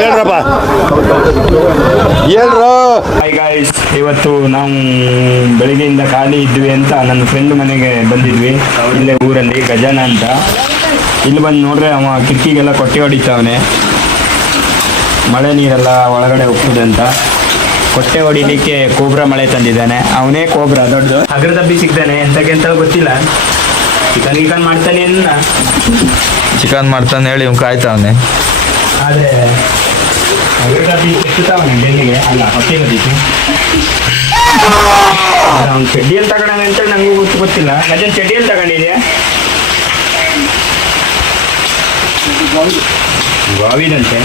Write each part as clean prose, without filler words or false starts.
ಹೇಳ್ರಪ್ಪ ಹೇಳ್ರು. Hi guys, ಇವತ್ತು ನಾವು ಬೆಳಿಗ್ಗೆಯಿಂದ ಖಾಲಿ ಇದ್ವಿ ಅಂತ ನನ್ನ ಫ್ರೆಂಡ್ ಮನೆಗೆ ಬಂದಿದ್ವಿ. ಇಲ್ಲೇ ಊರಲ್ಲಿ ಗಜಾನ ಅಂತ. ಇಲ್ಲಿ ಬಂದು ನೋಡ್ರೆ ಅವ ಕಿಟಕಿಗೆಲ್ಲ ಕೊಟ್ಟೆ ಹೊಡಿತಾವನೆ, ಮಳೆ ನೀರೆಲ್ಲ ಒಳಗಡೆ ಹೋಗ್ತದೆ ಅಂತ. ಕೊಟ್ಟೆ ಹೊಡಿಲಿಕ್ಕೆ ಕೋಬ್ರಾ ಮಳೆ ತಂದಿದ್ದಾನೆ. ಅವನೇ ಕೋಬ್ರಾ ದೊಡ್ಡದು ಅಗ್ರ ದಬ್ಬಿ ಸಿಗ್ತಾನೆ. ಎಂತ ಗೊತ್ತಿಲ್ಲ. ಚಿಕನ್ ಮಾಡ್ತಾನೆ ಅನ್ನ ಚಿಕನ್ ಮಾಡ್ತಾನೆ ಹೇಳಿ ಇವ್ ಕಾಯ್ತಾವನೆ. ಆದರೆ ಅಗ್ರ ದಬ್ಬಿ ಎತ್ತುತ್ತಾವನೆ ಬೆನ್ನಿಗೆ, ಅಲ್ಲ ಹೊಟ್ಟೆ ಬದಿಗೆ. ಅವ್ನು ಚಡ್ಡಿಯಲ್ಲಿ ತಗೊಂಡಾನೆ ಅಂತೇಳಿ ನನಗೂ ಗೊತ್ತಿಲ್ಲ. ಗಜನ್ ಚಡ್ಡಿಯಲ್ಲಿ ತಗೊಂಡಿದ್ಯಾ? ಗಾವಿದಂತೆ.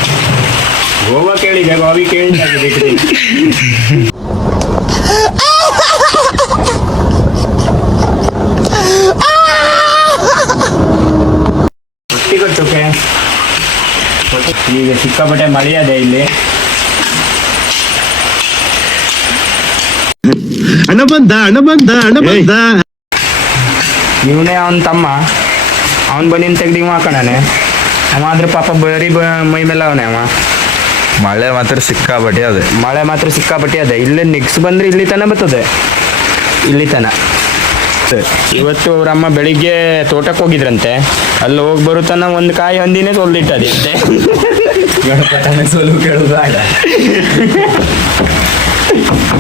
ಗೋವಾ ಕೇಳಿದೆ, ಗಾವಿ ಕೇಳಿದಾಗಿದೆ. ಗೊತ್ತುಕೆ ಈಗ ಸಿಕ್ಕಾಪಟ್ಟೆ ಮಳೆಯದೆ ಇಲ್ಲಿ. ಹಣ ಬಂದ ಇವನೇ ಅವನ ತಮ್ಮ. ಅವನ್ ಬನ್ನಿನ ತೆಗ್ದು ಇವ ಹಾಕೊಂಡಾನೆ. ಅವ ಆದ್ರೆ ಪಾಪ ಬರೀ ಮೈ ಮೇಲೆ ಅವನೇ ಅವ. ಮಳೆ ಮಾತ್ರ ಸಿಕ್ಕಾಬಟ್ಟೆ ಅದೇ. ಮಳೆ ಮಾತ್ರ ಸಿಕ್ಕಾಪಟ್ಟೆ ಅದೇ. ಇಲ್ಲೇ ನೆಕ್ಸ್ಟ್ ಬಂದ್ರೆ ಇಲ್ಲಿ ತನ ಬರ್ತದೆ, ಇಲ್ಲಿ ತನ. ಇವತ್ತು ಅವ್ರಮ್ಮ ಬೆಳಿಗ್ಗೆ ತೋಟಕ್ಕೆ ಹೋಗಿದ್ರಂತೆ. ಅಲ್ಲಿ ಹೋಗಿ ಬರುತ್ತಾನ ಒಂದು ಕಾಯಿ ಹಂದಿನೇ ಸೊಲ್ದಿಟ್ಟದಂತೆ. ಸೊಲ್ಲು ಕೇಳುದು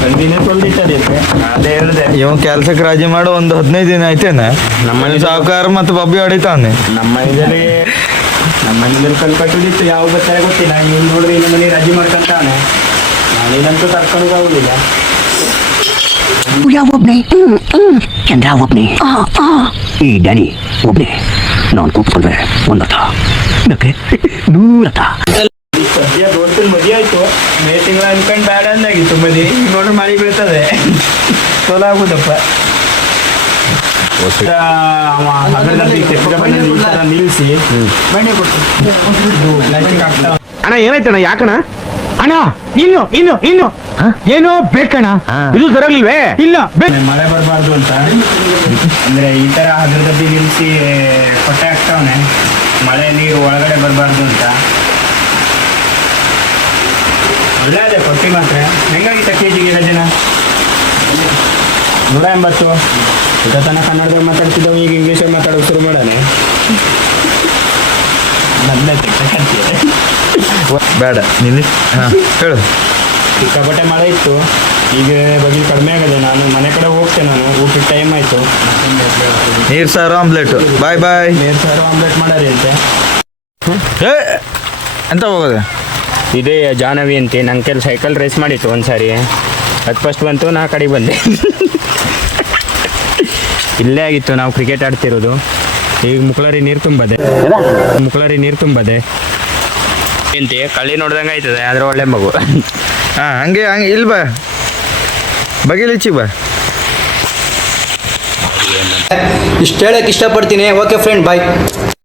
ಹಂದಿನೇ ಸೊಲ್ದಿಟ್ಟದಂತೆ. ಅದೇ ಹೇಳಿದೆ, ಇವ್ ಕೆಲ್ಸಕ್ಕೆ ರಾಜಿ ಮಾಡು ಒಂದು 15 ದಿನ ಆಯ್ತೇನೆ. ನಮ್ಮ ಸಾವುಕಾರ ಮತ್ತು ಬಬ್ಬಿ ಹೊಡಿತಾನೆ. ನಮ್ಮ ಮನೆಯಲ್ಲಿ ಕಲ್ ಕಟ್ಟಿದಿತ್ತು. ಯಾವ ಬರ್ತಾರೆ ಗೊತ್ತಿಲ್ಲ. ನೀವು ನೋಡ್ರಿ ನಮ್ಮ ಮನೆ ರಜೆ ಮಾಡ್ಕೊಂತಾನೆ. ನಾನೇನಂತೂ ಕರ್ಕೊಂಡು ಹೋಗುದಿಲ್ಲ. ಒಬ್ನೇ ಚಂದ್ರ ಒಬ್ನೇ ಈ ಡ್ಯಾನಿ ಒಬ್ನೇ. ನಾನು ಕೂತ್ಕೊಂಡ್ರೆ ಒಂದಥ ಬೇಕೆ 100 ಸದ್ಯ ದೊಡ್ಡ ಮದುವೆ ಆಯ್ತು. ಮೇ ತಿಂಗಳ ಅನ್ಕೊಂಡು ಬೇಡ ಅಂದಾಗಿತ್ತು ಮದಿ. ನೋಡ್ರಿ ಮಳೆ ಬೀಳ್ತದೆ, ಸೋಲ ಆಗುದಪ್ಪ. ನಿಲ್ಸಿ ಅಣ್ಣ ಏನಾಯ್ತಣ್ಣ? ಯಾಕಣ್ಣ ಅಣ್ಣ? ಇನ್ನು ಏನೋ ಬೇಕಣ್ಣ. ಇದು ಸರಿಯಾಗಿಲ್ವೇ? ಇಲ್ಲ ಮಳೆ ಬರಬಾರ್ದು ಅಂತ ಅಂದ್ರೆ ಈ ತರ ಅದ್ರ ಡಬ್ಬಿ ನಿಲ್ಸಿ ಕೊಟ್ಟೆ ಹಾಕ್ತಾವನೆ. ಮಳೆ ನೀರು ಒಳಗಡೆ ಬರಬಾರ್ದು ಅಂತ. ಒಳ್ಳೆ ಅದೇ ಕೊಟ್ಟಿ ಮಾತ್ರ. ಹೆಂಗಾಗಿತ್ತ ಕೆಜಿಗೆ ಗಜನ? 180. ಈಗ ತನಕ ಕನ್ನಡದಾಗ ಮಾತಾಡ್ತಿದ್ದವು, ಈಗ ಇಂಗ್ಲೀಷಲ್ಲಿ ಮಾತಾಡೋಕೆ ಶುರು ಮಾಡೋಣ. ಬೇಡ ನಿಲ್ಲಿ. ಹಾಂ ಹೇಳು. ಸಿಕ್ಕಾಪಟ್ಟೆ ಮಳೆ ಇತ್ತು. ಈಗ ಬಗೆ ಕಡಿಮೆ ಆಗಿದೆ. ನಾನು ಮನೆ ಕಡೆ ಹೋಗ್ತೇನೆ. ನಾನು ಊಟದ ಟೈಮ್ ಆಯಿತು. ನೀರು ಸಾರು ಆಮ್ಲೆಟ್. ಬಾಯ್ ಬಾಯ್. ನೀರು ಸಾರು ಆಮ್ಲೆಟ್ ಮಾಡಾರಿ ಅಂತೆ. ಎಂತ ಹೋಗೋದೆ? ಇದೇ ಜಾಹ್ನವಿ ಅಂತೆ. ನನ್ನ ಕೆಲ ಸೈಕಲ್ ರೇಸ್ ಮಾಡಿತ್ತು ಒಂದ್ಸಾರಿ. ಅದು ಫಸ್ಟ್ ಬಂತು, ನಾ ಕಡೆಗೆ ಬಂದೆ. ಇಲ್ಲೇ ಆಗಿತ್ತು ನಾವು ಕ್ರಿಕೆಟ್ ಆಡ್ತಿರೋದು. ಈಗ ಮುಕ್ಳರಿ ನೀರು ತುಂಬದೆ ಎಂತೆ ಕಳ್ಳಿ ನೋಡ್ದಂಗೆ ಆಯ್ತದೆ. ಆದ್ರೆ ಒಳ್ಳೆ ಮಗು. ಹಾಂ ಹಂಗೆ ಇಲ್ಲಿ ಬಾ, ಬಗಿಲಿಚ್ಚಿ ಬಾ. ಇಷ್ಟು ಹೇಳಕ್ಕೆ ಇಷ್ಟಪಡ್ತೀನಿ. ಓಕೆ ಫ್ರೆಂಡ್, ಬಾಯ್.